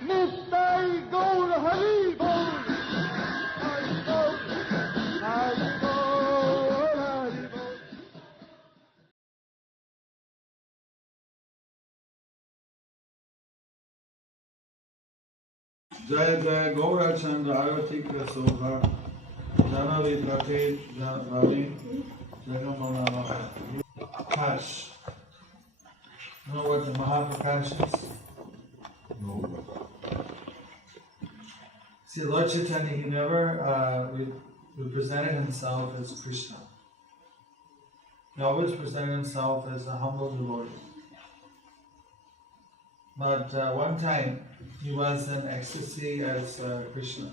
Nittai Gaura Hari Bol. Hari Bol. Hari Bol. Hari Bol. Jai Jai Gaura Arati Sobha Janavi Pate Janavi Jagamana Prakash. You know what the Mahaprakash is? No. See, Lord Chaitanya, he never represented himself as Krishna. He always presented himself as a humble devotee. But one time, he was in ecstasy as Krishna.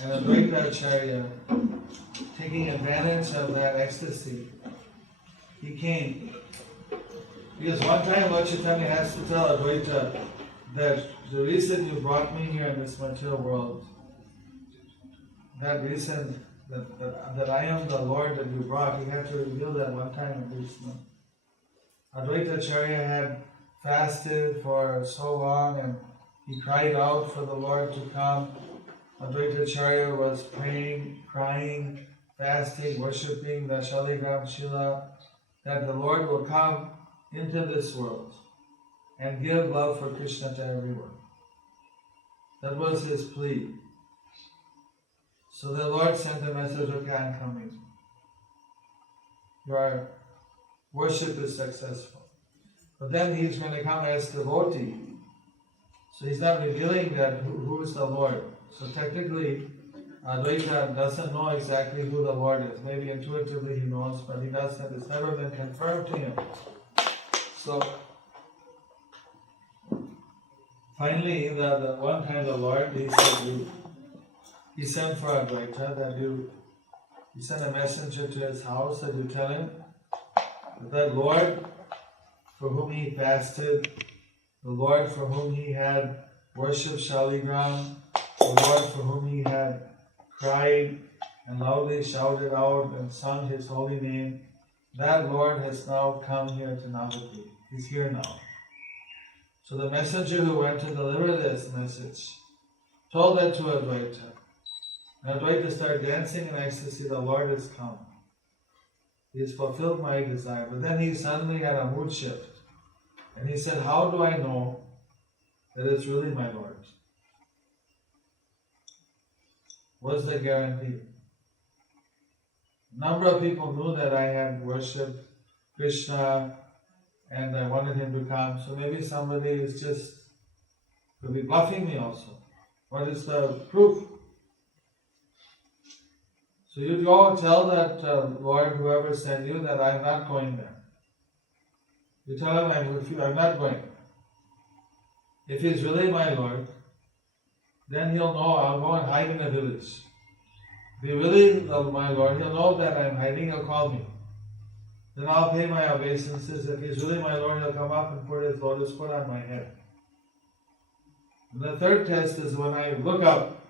And Advaita Acharya, taking advantage of that ecstasy, he came. Because one time Lord Chaitanya has to tell Advaita that the reason you brought me here in this material world, that reason that I am the Lord that you brought, he had to reveal that one time in Krishna. Advaita Acharya had fasted for so long and he cried out for the Lord to come. Advaita Acharya was praying, crying, fasting, worshipping the Shaligram Shila, that the Lord will come into this world and give love for Krishna to everyone. That was his plea. So the Lord sent a message, okay, I'm coming. Your worship is successful. But then he's going to come as devotee. So he's not revealing that who is the Lord. So technically, Advaita doesn't know exactly who the Lord is. Maybe intuitively he knows, but he doesn't. It's never been confirmed to him. So finally, the one time the Lord, he sent for Advaita that he sent a messenger to his house that you tell him that Lord for whom he fasted, the Lord for whom he had worshipped Shaligram, the Lord for whom he had cried and loudly shouted out and sung his holy name, that Lord has now come here to Navadvip. He's here now. So the messenger who went to deliver this message told that to Advaita. And Advaita started dancing in ecstasy, the Lord has come. He has fulfilled my desire. But then he suddenly had a mood shift. And he said, how do I know that it's really my Lord? What's the guarantee? A number of people knew that I had worshipped Krishna and I wanted him to come. So maybe somebody is could be bluffing me also. What is the proof? So you go tell that Lord, whoever sent you, that I'm not going there. You tell him I'm not going. If he's really my Lord, then he'll know I'll go and hide in a village. If he's really my Lord, he'll know that I'm hiding, he'll call me. Then I'll pay my obeisances. If he's really my Lord, he'll come up and put his lotus foot on my head. And the third test is when I look up,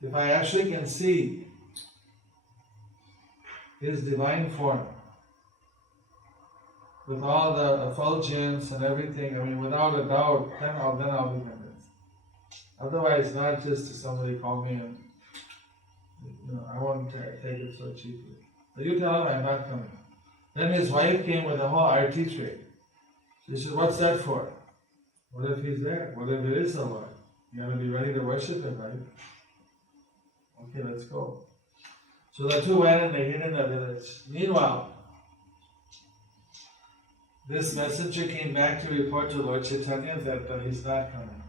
if I actually can see his divine form, with all the effulgence and everything, I mean, without a doubt, then I'll be convinced. Otherwise, not just to somebody call me and, I won't take it so cheaply. So you tell him I'm not coming. Then his wife came with a whole arti tray. She said, what's that for? What if he's there? What if it is the Lord? You got to be ready to worship him, right? Okay, let's go. So the two went and they hid in the village. Meanwhile, this messenger came back to report to Lord Chaitanya that he's not coming.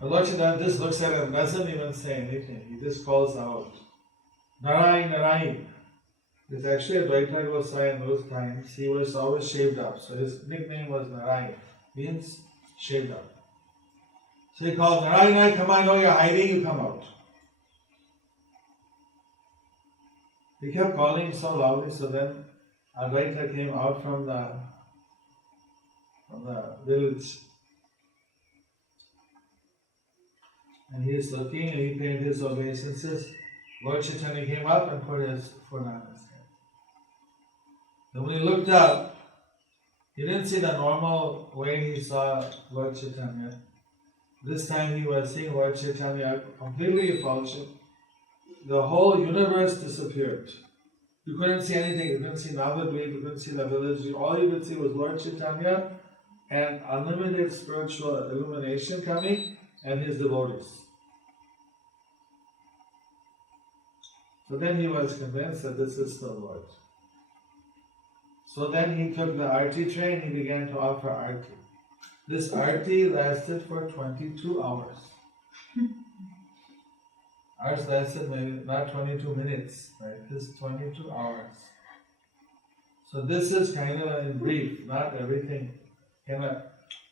But Lord Chaitanya just looks at him, doesn't even say anything. He just calls out, Narayan, Narayan. It's actually Advaita Gosai in those times. He was always shaved up. So his nickname was Narayan. Means shaved up. So he called, Narayan, come on, I know you're hiding, you come out. He kept calling so loudly, so then Advaita came out from the village. And he is looking and he paid his obeisances. Lord Chaitanya came up and put his foot on his head. Then when he looked up, he didn't see the normal way he saw Lord Chaitanya. This time he was seeing Lord Chaitanya completely effulgent. The whole universe disappeared. You couldn't see anything. You couldn't see Navadvip, you couldn't see the village. All you could see was Lord Chaitanya and unlimited spiritual illumination coming and his devotees. So then he was convinced that this is the Lord. So then he took the Arati train, he began to offer Arati. This Arati lasted for 22 hours. Ours lasted maybe not 22 minutes, right? This 22 hours. So this is kind of in brief, not everything.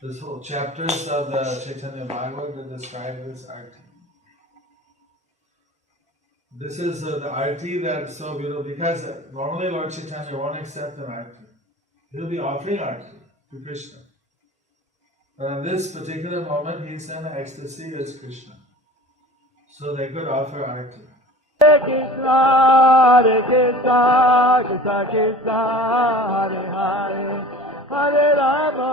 This whole chapters of the Chaitanya Bhagavad that describe this Arati. This is the Arati that's so beautiful because normally Lord Chaitanya won't accept an Arati. He'll be offering Arati to Krishna. But on this particular moment, he's in ecstasy as Krishna. So they could offer Arati. Hare Krishna, Hare Krishna, Krishna Krishna, Hare Hare, Hare Rama,